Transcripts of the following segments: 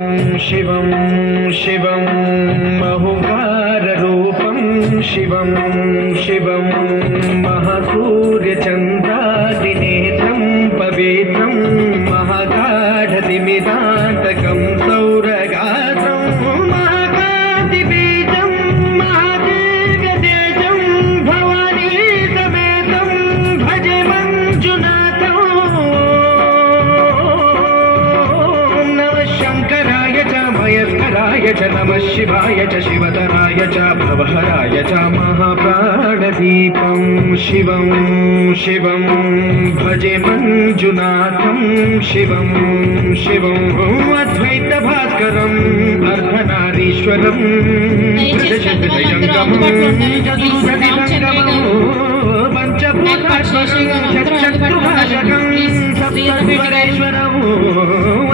शिवं शिवं महुकाररूपं शिवं शिवं महासूर्यचन्द्रादिनेत्रं पवित्रं महागाढतिमिरान्तकं सौरगात्रं महाकान्तिबीजं महादीर्घतेजं भवानी समेतं भजे मञ्जुनाथं नमः शङ्कराय च मयस्कराय च नमः शिवाय च शिवतराय च भवहराय च महाप्राणदीपं शिवं शिवं भजे मञ्जुनाथं शिवं शिवं अद्वैतभास्करम् अर्धनारीश्वरं प्रदशतयङ्गमं चतुर्दधिसङ्गमं पञ्चभूतात्मकं चक्षुभाषकं सप्तद्वारेश्वरम्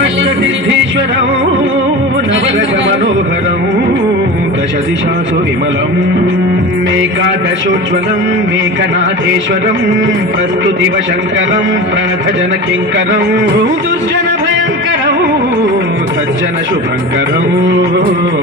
अष्टसिद्धीश्वरम् नवरसमनोहरं दशदिशासु विमलम् एकादशोज्ज्वलम् मेघनाथेश्वरं प्रस्तुतिवशङ्करं प्रणतजनकिङ्करं दुर्जनभयङ्करं सज्जनशुभङ्करं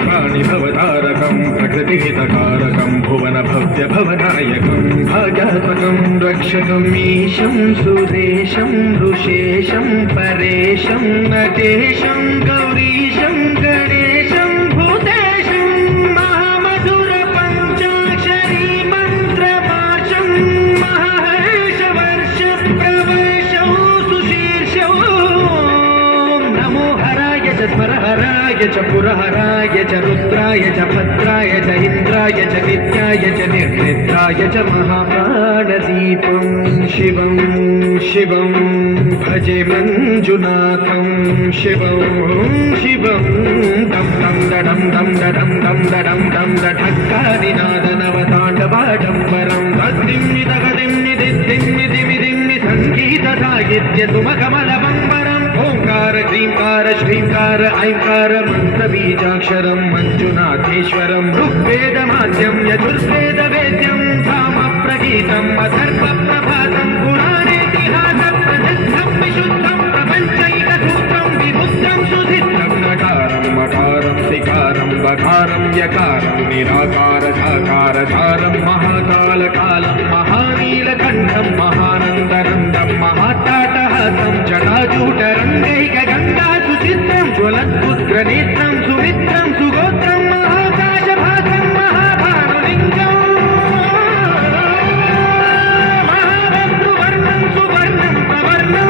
प्राणिभवतारकं प्रकृतिहितकारकं भुवनभव्यभवनायकं भाग्यात्मकं रक्षकम् ईशं सुरेशं ऋषेशं परेशं नटेशं गौरीशं गणेशं भूतेशं महामधुरपञ्चाक्षरी मन्त्रपाशं महर्षवर्ष प्रवर्षौ सुशीर्षौ नमो हराय च स्मरहराय च पुरहराय च रुद्राय च भद्राय च इन्द्राय च नित्याय च निर्निद्राय च महाप्राणदीपं शिवं शिवं भजे मञ्जुनाथं शिवं शिवं दं दं दडं दं दडं दं दडं दं दढक्कादिनादनवताण्डवाडम्बरं तद्दिम्नि तगदिम्नि दिद्दिम्नि दिमिदिम्नि सङ्गीतसाहित्य सुमकमलबम्बरम् ओंकार क्रींकार श्रींकार ऐंकार मन्त्रबीजाक्षरं मञ्जुनाथेश्वरं ऋग्वेदमाद्यं यजुर्वेदवेद्यं सामप्रगीतम् अथर्वप्रभातं पुराणेतिहासं प्रसिद्धं विशुद्धं प्रपञ्चैकसूत्रं विबुद्धं सुसिद्धं नकारं मकारं सिकारं बकारं यकारं निराकारसाकारसारं महाकालकालं महानीलकण्ठं महानन्दरन्दं महाट्टाटहासं जटाजूटरङ्गैकगङ्गा सुचित्रं ज्वलद्पुत्रनेत्रं सुमित्रं सुगोत्रं महाकाशभासं महाभानुलिङ्गं महाभद्रुवर्णं सुवर्णं प्रवर्णं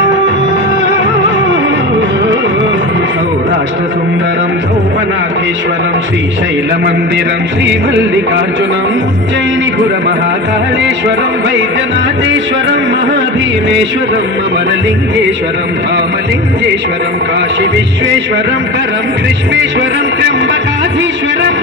सौराष्ट्रसुन्दरं सौमनाथेश्वरं श्रीशैलमन्दिरं श्रीमल्लिकार्जुनम् उज्जयिनिपुरमहाकालेश्वरं वैद्यनाथेश्वरं महाभीमेश्वरम् अमरलिङ्गेश्वरं धामलिङ्गेश्वरं काशीविश्वेश्वरं करं कृष्णेश्वरं त्र्यम्बकाधीश्वरं